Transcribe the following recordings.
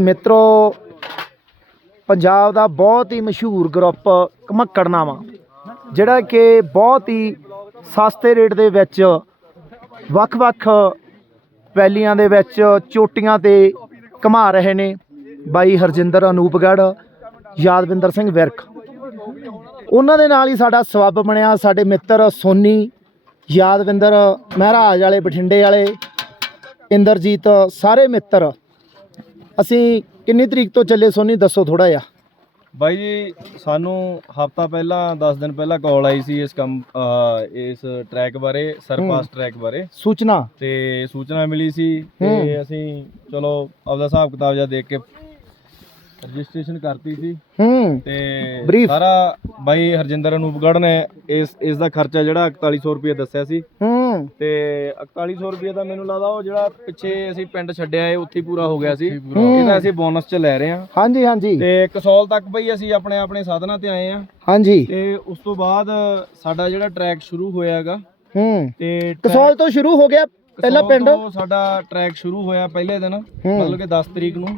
ਮਿੱਤਰੋ, ਪੰਜਾਬ ਦਾ ਬਹੁਤ ਹੀ ਮਸ਼ਹੂਰ ਗਰੁੱਪ ਘਮੱਕੜਨਾਮਾ ਜਿਹੜਾ ਕਿ ਬਹੁਤ ਹੀ ਸਸਤੇ ਰੇਟ ਦੇ ਵਿੱਚ ਵੱਖ-ਵੱਖ ਵੈਲੀਆਂ ਦੇ ਵਿੱਚ ਚੋਟੀਆਂ ਤੇ ਘਮਾ ਰਹੇ ਨੇ। ਬਾਈ ਹਰਜਿੰਦਰ ਅਨੂਪਗੜ੍ਹ, ਯਾਦਵਿੰਦਰ ਸਿੰਘ ਵਿਰਕ। ਉਹਨਾਂ ਦੇ ਨਾਲ ਹੀ ਸਾਡਾ ਸਬੱਬ ਬਣਿਆ ਸਾਡੇ ਮਿੱਤਰ ਸੋਨੀ, ਯਾਦਵਿੰਦਰ ਮਹਾਰਾਜ ਵਾਲੇ, ਬਠਿੰਡੇ ਵਾਲੇ, ਇੰਦਰਜੀਤ, ਸਾਰੇ ਮਿੱਤਰ। ਅਸੀਂ ਕਿੰਨੀ ਤਰੀਕ ਤੋਂ ਚੱਲੇ ਸੋਨੀ ਦੱਸੋ ਥੋੜਾ ਜਿਹਾ। ਬਾਈ ਜੀ ਸਾਨੂੰ ਹਫਤਾ ਪਹਿਲਾਂ 10 ਦਿਨ ਪਹਿਲਾਂ ਕਾਲ ਆਈ ਸੀ ਇਸ ਕੰਮ ਅਹ ਇਸ ਟਰੈਕ ਬਾਰੇ ਸਰਪਾਸ ਟਰੈਕ ਬਾਰੇ। ਸੂਚਨਾ। ਤੇ ਸੂਚਨਾ ਮਿਲੀ ਸੀ। ਤੇ ਅਸੀਂ ਚਲੋ ਆਪਦਾ ਹਿਸਾਬ ਕਿਤਾਬ ਜਿਹਾ ਦੇਖ ਕੇ ਰਜਿਸਟ੍ਰੇਸ਼ਨ ਕਰਤੀ ਸੀ ਹੂੰ। ਤੇ Brief। ਸਾਰਾ ਬਾਈ ਹਰਜਿੰਦਰ ਅਨੂਪਗੜ੍ਹ ਨੇ ਇਸ ਇਸ ਦਾ ਖਰਚਾ ਜਿਹੜਾ 4100 ਰੁਪਏ ਦੱਸਿਆ ਸੀ। ਹੂੰ। ਤੇ 4100 ਰੁਪਏ ਦਾ ਮੈਨੂੰ ਲੱਗਦਾ ਉਹ ਜਿਹੜਾ ਪਿੱਛੇ ਅਸੀਂ ਪਿੰਡ ਛੱਡਿਆ ਏ ਉੱਥੇ ਹੀ ਪੂਰਾ ਹੋ ਗਿਆ ਸੀ। ਇਹਦਾ ਅਸੀਂ ਬੋਨਸ ਚ ਲੈ ਰਹੇ ਹਾਂ। ਹਾਂਜੀ ਹਾਂਜੀ। ਤੇ ਕਸੌਲ ਤੱਕ ਬਈ ਅਸੀਂ ਆਪਣੇ ਆਪਣੇ ਸਾਧਨਾਂ ਤੇ ਆਏ ਆ ਹਾਂਜੀ। ਤੇ ਉਸ ਤੋਂ ਬਾਅਦ ਸਾਡਾ ਜਿਹੜਾ ਟਰੈਕ ਸ਼ੁਰੂ ਹੋਇਆਗਾ ਹੂੰ। ਤੇ ਕਸੌਲ ਤੋਂ ਸ਼ੁਰੂ ਹੋ ਗਿਆ ਪਹਿਲਾ ਕਸੌਲ ਪਿੰਡ? ਤੋਂ ਸਾਡਾ ਟਰੈਕ ਸ਼ੁਰੂ ਹੋਇਆ ਪਹਿਲੇ ਦਿਨ। ਮਤਲਬ ਕਿ 10 ਤਰੀਕ ਨੂੰ।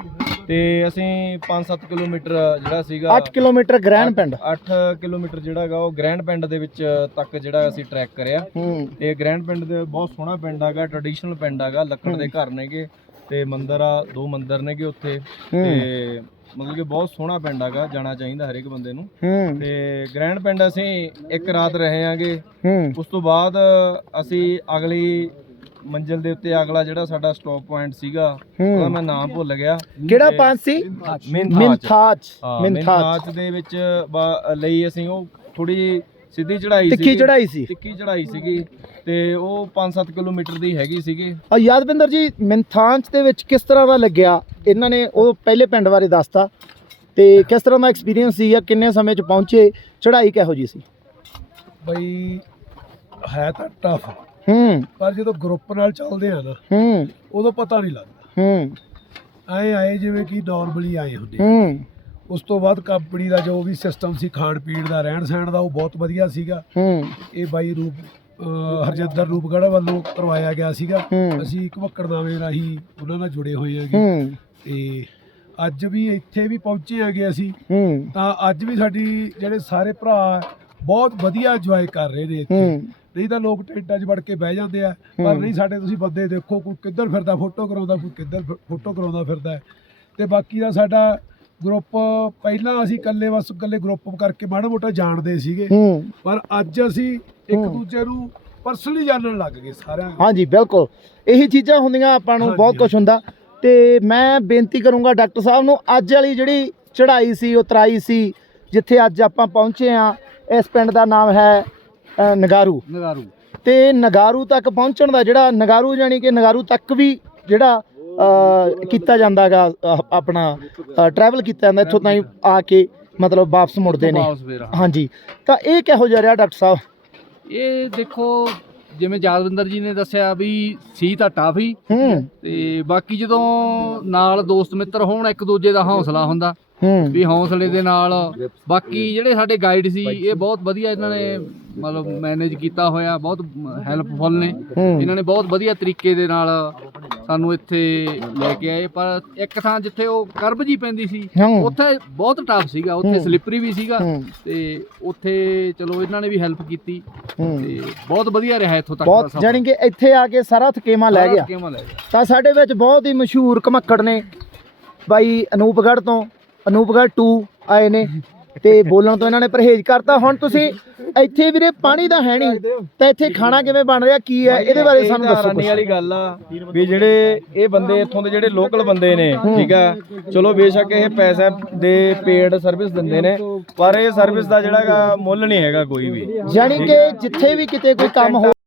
ਤੇ ਅਸੀਂ 5-7 ਕਿਲੋਮੀਟਰ ਜਿਹੜਾ ਸੀਗਾ 8 ਕਿਲੋਮੀਟਰ ਗ੍ਰੈਂਡ ਪਿੰਡ। 8 ਕਿਲੋਮੀਟਰ ਜਿਹੜਾ ਹੈਗਾ ਉਹ ਗ੍ਰੈਂਡ ਪਿੰਡ ਦੇ ਵਿੱਚ ਤੱਕ ਜਿਹੜਾ ਅਸੀਂ ਟਰੈਕ ਕਰਿਆ। ਤੇ ਗ੍ਰੈਂਡ ਪਿੰਡ ਦੇ ਬਹੁਤ ਸੋਹਣਾ ਪਿੰਡ ਹੈਗਾ ਟ੍ਰੈਡੀਸ਼ਨਲ ਪਿੰਡ ਹੈਗਾ ਲੱਕੜ ਦੇ ਘਰ ਨੇਗੇ ਤੇ ਮੰਦਿਰ ਆ ਦੋ ਮੰਦਿਰ ਨੇਗੇ ਉੱਥੇ। ਤੇ ਮਤਲਬ ਕਿ ਬਹੁਤ ਸੋਹਣਾ ਪਿੰਡ ਹੈਗਾ ਜਾਣਾ ਚਾਹੀਦਾ ਹਰ ਇੱਕ ਬੰਦੇ ਨੂੰ। ਤੇ ਗ੍ਰੈਂਡ ਪਿੰਡ ਅਸੀਂ ਇੱਕ ਰਾਤ ਰਹੇ ਆਂਗੇ ਉਸ ਤੋਂ ਬਾਅਦ ਅਸੀਂ ਅਗਲੀ ਮੰਜ਼ਿਲ ਦੇ ਉੱਤੇ ਅਗਲਾ ਜਿਹੜਾ ਸਾਡਾ ਸਟਾਪ ਪੁਆਇੰਟ ਸੀਗਾ ਉਹਦਾ ਮੈਂ ਨਾਮ ਭੁੱਲ ਗਿਆ। ਕਿਹੜਾ ਪੰਜ ਸੀ? ਮਿੰਥਾਜ। ਹਾਂ ਮਿੰਥਾਜ। ਦੇ ਵਿੱਚ ਬਾ- ਲਈ ਅਸੀਂ ਉਹ ਥੋੜੀ ਸਿੱਧੀ ਚੜਾਈ ਸੀ ਤਿੱਖੀ ਚੜਾਈ ਸੀ। ਤਿੱਖੀ ਚੜਾਈ ਸੀਗੀ ਤੇ ਉਹ 5-7 ਕਿਲੋਮੀਟਰ ਦੀ ਹੈਗੀ ਸੀਗੀ। ਆ ਯਾਦਵਿੰਦਰ ਜੀ ਮਿੰਥਾਂਚ ਦੇ ਵਿੱਚ ਕਿਸ ਤਰ੍ਹਾਂ ਦਾ ਲੱਗਿਆ? ਇਹਨਾਂ ਨੇ ਉਹ ਪਹਿਲੇ ਪਿੰਡ ਬਾਰੇ ਦੱਸਤਾ। ਤੇ ਕਿਸ ਤਰ੍ਹਾਂ ਦਾ ਐਕਸਪੀਰੀਅੰਸ ਸੀ ਜਾਂ ਕਿੰਨੇ ਸਮੇਂ ਚ ਪਹੁੰਚੇ? ਚੜ੍ਹਾਈ ਕਿਹੋ ਜੀ ਸੀ? ਬਈ ਹੈ ਤਾਂ ਟਫ ਹੂੰ। ਪਰ ਜਦੋਂ ਗਰੁੱਪ ਨਾਲ ਚੱਲਦੇ ਆ ਨਾ ਹੂੰ। ਉਦੋਂ ਪਤਾ ਨਹੀਂ ਲੱਗਦਾ। ਹੂੰ। ਐ ਆਏ ਜਿਵੇਂ ਕਿ ਨਾਰਮਲੀ ਆਏ ਹੁੰਦੇ। ਹੂੰ। ਉਸ ਤੋਂ ਬਾਅਦ ਕੰਪਨੀ ਦਾ ਜੋ ਵੀ ਸਿਸਟਮ ਸੀ ਖਾਣ ਪੀਣ ਦਾ ਰਹਿਣ ਸਹਿਣ ਦਾ ਉਹ ਬਹੁਤ ਵਧੀਆ ਸੀਗਾ। ਹੂੰ। ਇਹ ਬਾਈ ਰੂਪ ਅਹ ਹਰਜਿੰਦਰ ਰੂਪਗੜ੍ਹ ਵੱਲੋਂ ਕਰਵਾਇਆ ਗਿਆ ਸੀਗਾ। ਹੂੰ। ਅਸੀਂ ਘਵੱਕੜਨਾਵੇਂ ਰਾਹੀਂ ਉਹਨਾਂ ਨਾਲ ਜੁੜੇ ਹੋਏ ਹੈਗੇ। ਹੂੰ। ਤੇ ਅੱਜ ਵੀ ਇੱਥੇ ਵੀ ਪਹੁੰਚੇ ਹੈਗੇ ਅਸੀਂ। ਹੂੰ। ਤਾਂ ਅੱਜ ਵੀ ਸਾਡੀ ਜਿਹੜੇ ਸਾਰੇ ਭਰਾ ਬਹੁਤ ਵਧੀਆ ਇੰਜੋਏ ਕਰ ਰਹੇ ਨੇ ਇੱਥੇ ਨਹੀਂ ਤਾਂ ਲੋਕ ਟੈਂਟਾਂ 'ਚ ਵੜ ਕੇ ਬਹਿ ਜਾਂਦੇ ਆ ਪਰ। ਨਹੀਂ ਸਾਡੇ ਤੁਸੀਂ ਬੰਦੇ ਦੇਖੋ ਕੋਈ ਕਿੱਧਰ ਫਿਰਦਾ ਫੋਟੋ ਕਰਾਉਂਦਾ ਕੋਈ ਕਿੱਧਰ ਫੋਟੋ ਕਰਾਉਂਦਾ ਫਿਰਦਾ। ਤੇ ਬਾਕੀ ਦਾ ਸਾਡਾ ਗਰੁੱਪ ਪਹਿਲਾਂ ਅਸੀਂ ਇਕੱਲੇ ਬਸ ਇਕੱਲੇ ਗਰੁੱਪ ਕਰਕੇ ਮਾੜਾ ਮੋਟਾ ਜਾਣਦੇ ਸੀਗੇ ਪਰ ਅੱਜ ਅਸੀਂ ਇੱਕ। ਦੂਜੇ ਨੂੰ ਪਰਸਨਲੀ ਜਾਣਨ ਲੱਗ ਗਏ ਸਾਰਿਆਂ। ਹਾਂਜੀ ਬਿਲਕੁਲ ਇਹੀ ਚੀਜ਼ਾਂ ਹੁੰਦੀਆਂ ਆਪਾਂ ਨੂੰ ਬਹੁਤ ਕੁਝ ਹੁੰਦਾ ਤੇ ਮੈਂ ਬੇਨਤੀ ਕਰੂੰਗਾ ਡਾਕਟਰ ਸਾਹਿਬ ਨੂੰ ਅੱਜ ਵਾਲੀ ਜਿਹੜੀ ਚੜ੍ਹਾਈ ਸੀ ਉਤਰਾਈ ਸੀ ਜਿੱਥੇ ਅੱਜ ਆਪਾਂ ਪਹੁੰਚੇ ਆ ਇਸ ਪਿੰਡ ਦਾ ਨਾਮ ਹੈ ਨਗਾਰੂ। ਨਗਾਰੂ। ਤੇ ਨਗਾਰੂ ਤੱਕ ਪਹੁੰਚਣ ਦਾ ਜਿਹੜਾ ਨਗਾਰੂ ਜਾਨੀ ਕਿ ਨਗਾਰੂ ਤੱਕ ਵੀ ਜਿਹੜਾ ਕੀਤਾ ਜਾਂਦਾਗਾ ਆਪਣਾ ਟਰੈਵਲ ਕੀਤਾ ਜਾਂਦਾ ਇੱਥੋਂ ਤਾਈਂ ਆ ਕੇ ਮਤਲਬ ਵਾਪਸ ਮੁੜਦੇ ਨੇ। ਹਾਂਜੀ। ਤਾਂ ਇਹ ਕਿਹੋ ਜਿਹਾ ਰਿਹਾ ਡਾਕਟਰ ਸਾਹਿਬ? ਇਹ ਦੇਖੋ ਜਿਵੇਂ ਜਾਦਵਿੰਦਰ ਜੀ ਨੇ ਦੱਸਿਆ ਵੀ ਸੀ ਤਾਂ ਟਫ ਹੂੰ। ਤੇ ਬਾਕੀ ਜਦੋਂ ਨਾਲ ਦੋਸਤ ਮਿੱਤਰ ਹੋਣ ਇੱਕ ਦੂਜੇ ਦਾ ਹੌਸਲਾ ਹੁੰਦਾ। ਹੂੰ। ਵੀ ਹੌਸਲੇ ਦੇ ਨਾਲ ਬਾਕੀ ਜਿਹੜੇ ਸਾਡੇ ਗਾਈਡ ਸੀ ਇਹ ਬਹੁਤ ਵਧੀਆ ਇਹਨਾਂ ਨੇ ਮਤਲਬ ਮੈਨੇਜ ਕੀਤਾ ਹੋਇਆ ਬਹੁਤ ਹੈਲਪਫੁਲ ਨੇ। ਇਹਨਾਂ ਨੇ ਬਹੁਤ ਵਧੀਆ ਤਰੀਕੇ ਦੇ ਨਾਲ ਸਾਨੂੰ ਇੱਥੇ ਲੈ ਕੇ ਆਏ। ਪਰ ਇੱਕ ਥਾਂ ਜਿੱਥੇ ਉਹ ਕਰਬ ਜੀ ਪੈਂਦੀ ਸੀ। ਉੱਥੇ ਬਹੁਤ ਟਫ ਸੀਗਾ। ਉੱਥੇ। ਸਲਿੱਪਰੀ ਵੀ ਸੀਗਾ ਤੇ ਉੱਥੇ ਚਲੋ ਇਹਨਾਂ ਨੇ ਵੀ ਹੈਲਪ ਕੀਤੀ। ਤੇ ਬਹੁਤ ਵਧੀਆ ਰਿਹਾ ਇੱਥੋਂ ਤੱਕ ਬਹੁਤ। ਜਾਣੀ ਕਿ ਇੱਥੇ ਆ ਕੇ ਸਾਰਾ ਥਕੇਮਾ ਲੈ ਗਿਆ। ਤਾਂ ਸਾਡੇ ਵਿੱਚ ਬਹੁਤ ਹੀ ਮਸ਼ਹੂਰ ਘਮੱਕੜ ਨੇ ਬਾਈ ਅਨੂਪਗੜ੍ਹ ਤੋਂ। ਅਨੂਪਗੜ੍ਹ 2 ਆਏ ਨੇ ਤੇ ਬੋਲਣ ਤੋਂ ਇਹਨਾਂ ਨੇ ਪਰਹੇਜ਼ ਕਰਤਾ। ਹੁਣ ਤੁਸੀਂ ਇੱਥੇ ਵੀਰੇ ਪਾਣੀ ਦਾ ਹੈ ਨਹੀਂ ਤਾਂ ਇੱਥੇ ਖਾਣਾ ਕਿਵੇਂ ਬਣ ਰਿਹਾ ਕੀ ਹੈ? ਇਹਦੇ ਬਾਰੇ ਸਾਨੂੰ ਦੱਸੋ ਕੁਛ। ਵਾਲੀ ਗੱਲ ਆ ਵੀ ਜਿਹੜੇ ਇਹ ਬੰਦੇ ਇੱਥੋਂ ਦੇ ਜਿਹੜੇ ਲੋਕਲ ਬੰਦੇ ਨੇ ਠੀਕ ਆ? ਚਲੋ ਬੇਸ਼ੱਕ ਇਹ ਪੈਸੇ ਦੇ ਪੇਡ ਸਰਵਿਸ ਦਿੰਦੇ ਨੇ ਪਰ ਇਹ ਸਰਵਿਸ ਦਾ ਜਿਹੜਾ ਮੁੱਲ ਨਹੀਂ ਹੈਗਾ ਕੋਈ ਵੀ। ਜਾਣੀ ਕਿ ਜਿੱਥੇ ਵੀ ਕਿਤੇ ਕੋਈ ਕੰਮ ਹੋ